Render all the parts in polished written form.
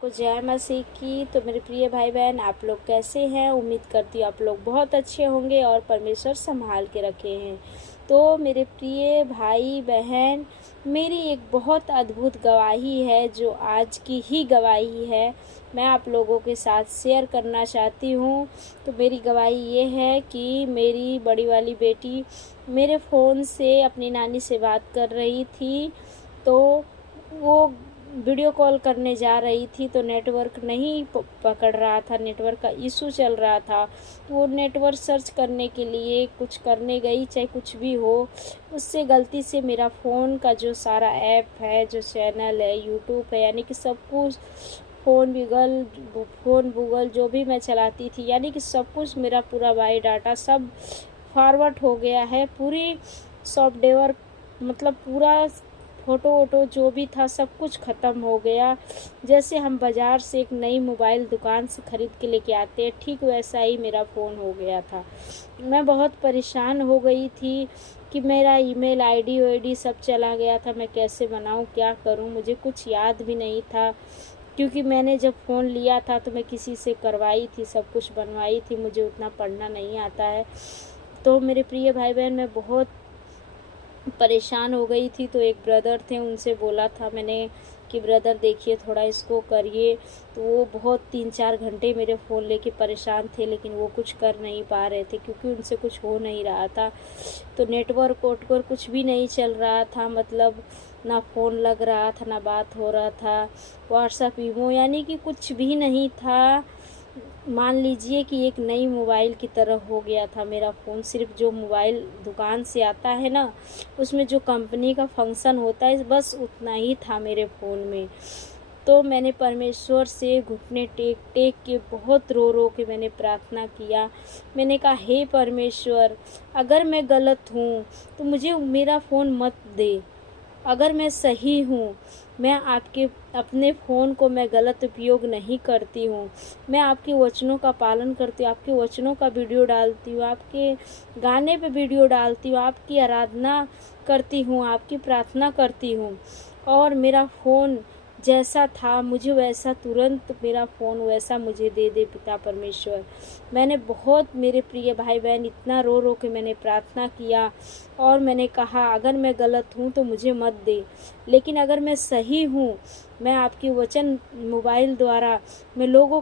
को जय मसीह की। तो मेरे प्रिय भाई बहन, आप लोग कैसे हैं? उम्मीद करती हूँ आप लोग बहुत अच्छे होंगे और परमेश्वर संभाल के रखे हैं। तो मेरे प्रिय भाई बहन, मेरी एक बहुत अद्भुत गवाही है जो आज की ही गवाही है, मैं आप लोगों के साथ शेयर करना चाहती हूँ। तो मेरी गवाही ये है कि मेरी बड़ी वाली बेटी मेरे फ़ोन से अपनी नानी से बात कर रही थी। तो वो वीडियो कॉल करने जा रही थी तो नेटवर्क नहीं पकड़ रहा था, नेटवर्क का इशू चल रहा था। वो नेटवर्क सर्च करने के लिए कुछ करने गई, चाहे कुछ भी हो, उससे गलती से मेरा फ़ोन का जो सारा ऐप है, जो चैनल है, यूट्यूब है, यानी कि सब कुछ फ़ोन गूगल जो भी मैं चलाती थी, यानी कि सब कुछ मेरा पूरा बायोडाटा सब फॉरवर्ड हो गया है। पूरी सॉफ्टवेयर मतलब पूरा फ़ोटो वोटो जो भी था सब कुछ ख़त्म हो गया। जैसे हम बाज़ार से एक नई मोबाइल दुकान से ख़रीद के लेके आते हैं, ठीक वैसा ही मेरा फ़ोन हो गया था। मैं बहुत परेशान हो गई थी कि मेरा ईमेल आईडी वाईडी सब चला गया था। मैं कैसे बनाऊँ, क्या करूँ, मुझे कुछ याद भी नहीं था, क्योंकि मैंने जब फ़ोन लिया था तो मैं किसी से करवाई थी, सब कुछ बनवाई थी, मुझे उतना पढ़ना नहीं आता है। तो मेरे प्रिय भाई बहन, मैं बहुत परेशान हो गई थी। तो एक ब्रदर थे, उनसे बोला था मैंने कि ब्रदर देखिए थोड़ा इसको करिए। तो वो बहुत 3-4 घंटे मेरे फ़ोन लेके परेशान थे, लेकिन वो कुछ कर नहीं पा रहे थे क्योंकि उनसे कुछ हो नहीं रहा था। तो नेटवर्क वोटवर्क कुछ भी नहीं चल रहा था, मतलब ना फ़ोन लग रहा था, ना बात हो रहा था, व्हाट्सएप ईमो यानी कि कुछ भी नहीं था। मान लीजिए कि एक नई मोबाइल की तरह हो गया था मेरा फ़ोन। सिर्फ जो मोबाइल दुकान से आता है ना, उसमें जो कंपनी का फंक्शन होता है, बस उतना ही था मेरे फ़ोन में। तो मैंने परमेश्वर से घुटने टेक टेक के बहुत रो रो के मैंने प्रार्थना किया। मैंने कहा, हे परमेश्वर, अगर मैं गलत हूँ तो मुझे मेरा फ़ोन मत दे। अगर मैं सही हूँ, मैं आपके अपने फ़ोन को मैं गलत उपयोग नहीं करती हूँ, मैं आपके वचनों का पालन करती हूँ, आपके वचनों का वीडियो डालती हूँ, आपके गाने पे वीडियो डालती हूँ, आपकी आराधना करती हूँ, आपकी प्रार्थना करती हूँ, और मेरा फ़ोन जैसा था मुझे वैसा तुरंत मेरा फ़ोन वैसा मुझे दे दे पिता परमेश्वर। मैंने बहुत, मेरे प्रिय भाई बहन, इतना रो रो के मैंने प्रार्थना किया और मैंने कहा, अगर मैं गलत हूँ तो मुझे मत दे, लेकिन अगर मैं सही हूँ, मैं आपकी वचन मोबाइल द्वारा मैं लोगों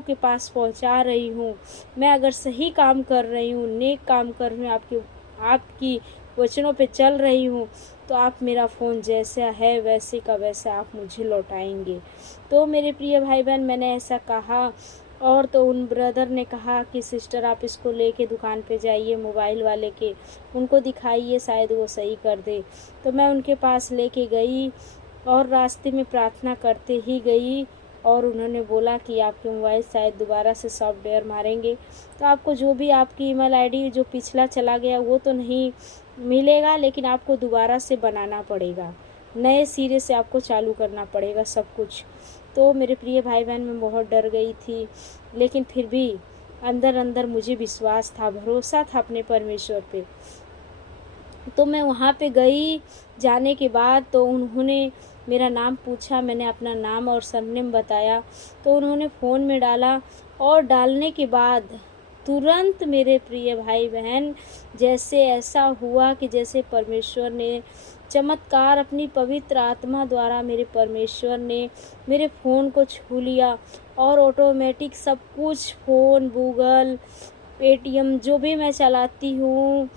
के पास पहुँचा रही हूँ, मैं अगर सही काम कर रही हूँ, नेक काम कर रही हूँ, आपकी वचनों पे चल रही हूँ, तो आप मेरा फ़ोन जैसा है वैसे का वैसा आप मुझे लौटाएंगे। तो मेरे प्रिय भाई बहन, मैंने ऐसा कहा, और तो उन ब्रदर ने कहा कि सिस्टर आप इसको लेके दुकान पे जाइए मोबाइल वाले के, उनको दिखाइए, शायद वो सही कर दे। तो मैं उनके पास लेके गई और रास्ते में प्रार्थना करते ही गई, और उन्होंने बोला कि आपके मोबाइल शायद दोबारा से सॉफ्टवेयर मारेंगे, तो आपको जो भी आपकी ईमेल आईडी जो पिछला चला गया वो तो नहीं मिलेगा, लेकिन आपको दोबारा से बनाना पड़ेगा, नए सिरे से आपको चालू करना पड़ेगा सब कुछ। तो मेरे प्रिय भाई बहन, मैं बहुत डर गई थी, लेकिन फिर भी अंदर अंदर मुझे विश्वास था, भरोसा था अपने परमेश्वर पे। तो मैं वहाँ पे गई, जाने के बाद तो उन्होंने मेरा नाम पूछा, मैंने अपना नाम और सरनेम बताया, तो उन्होंने फ़ोन में डाला, और डालने के बाद तुरंत मेरे प्रिय भाई बहन, जैसे ऐसा हुआ कि जैसे परमेश्वर ने चमत्कार अपनी पवित्र आत्मा द्वारा, मेरे परमेश्वर ने मेरे फ़ोन को छू लिया, और ऑटोमेटिक सब कुछ फ़ोन गूगल पेटीएम जो भी मैं चलाती हूँ,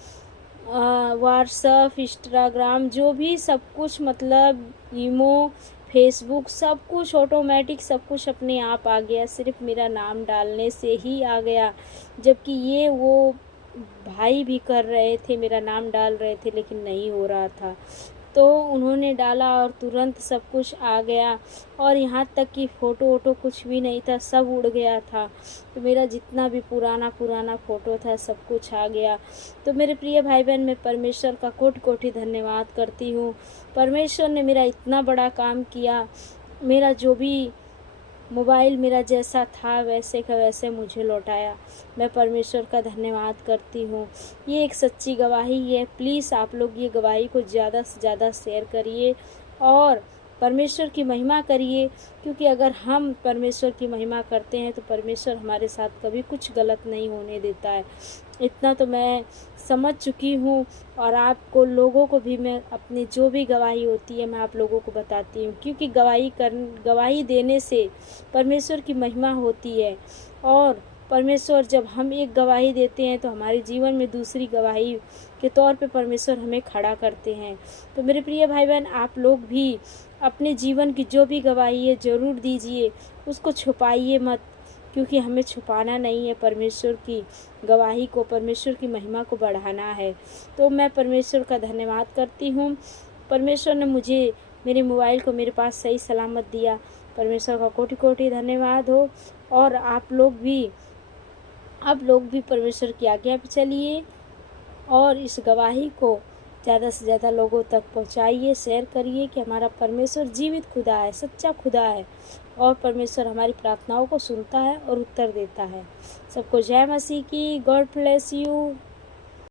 व्हाट्सएप इंस्टाग्राम जो भी सब कुछ, मतलब ईमो फेसबुक, सब कुछ ऑटोमेटिक सब कुछ अपने आप आ गया, सिर्फ मेरा नाम डालने से ही आ गया। जबकि ये वो भाई भी कर रहे थे, मेरा नाम डाल रहे थे, लेकिन नहीं हो रहा था। तो उन्होंने डाला और तुरंत सब कुछ आ गया, और यहाँ तक कि फ़ोटो वोटो कुछ भी नहीं था, सब उड़ गया था। तो मेरा जितना भी पुराना फ़ोटो था सब कुछ आ गया। तो मेरे प्रिय भाई बहन, मैं परमेश्वर का कोटि कोटि धन्यवाद करती हूँ। परमेश्वर ने मेरा इतना बड़ा काम किया, मेरा जो भी मोबाइल मेरा जैसा था वैसे का वैसे मुझे लौटाया। मैं परमेश्वर का धन्यवाद करती हूँ। ये एक सच्ची गवाही है। प्लीज़ आप लोग ये गवाही को ज़्यादा से ज़्यादा शेयर करिए, और परमेश्वर की महिमा करिए, क्योंकि अगर हम परमेश्वर की महिमा करते हैं तो परमेश्वर हमारे साथ कभी कुछ गलत नहीं होने देता है। इतना तो मैं समझ चुकी हूँ, और आपको लोगों को भी मैं अपनी जो भी गवाही होती है मैं आप लोगों को बताती हूँ, क्योंकि गवाही देने से परमेश्वर की महिमा होती है। और परमेश्वर जब हम एक गवाही देते हैं तो हमारे जीवन में दूसरी गवाही के तौर पे परमेश्वर हमें खड़ा करते हैं। तो मेरे प्रिय भाई बहन, आप लोग भी अपने जीवन की जो भी गवाही है ज़रूर दीजिए, उसको छुपाइए मत, क्योंकि हमें छुपाना नहीं है, परमेश्वर की गवाही को, परमेश्वर की महिमा को बढ़ाना है। तो मैं परमेश्वर का धन्यवाद करती हूँ। परमेश्वर ने मुझे मेरे मोबाइल को मेरे पास सही सलामत दिया। परमेश्वर का कोटि कोटि धन्यवाद हो। और आप लोग भी परमेश्वर की आज्ञा पे चलिए और इस गवाही को ज़्यादा से ज़्यादा लोगों तक पहुंचाइए, शेयर करिए कि हमारा परमेश्वर जीवित खुदा है, सच्चा खुदा है, और परमेश्वर हमारी प्रार्थनाओं को सुनता है और उत्तर देता है। सबको जय मसीह की। God bless you.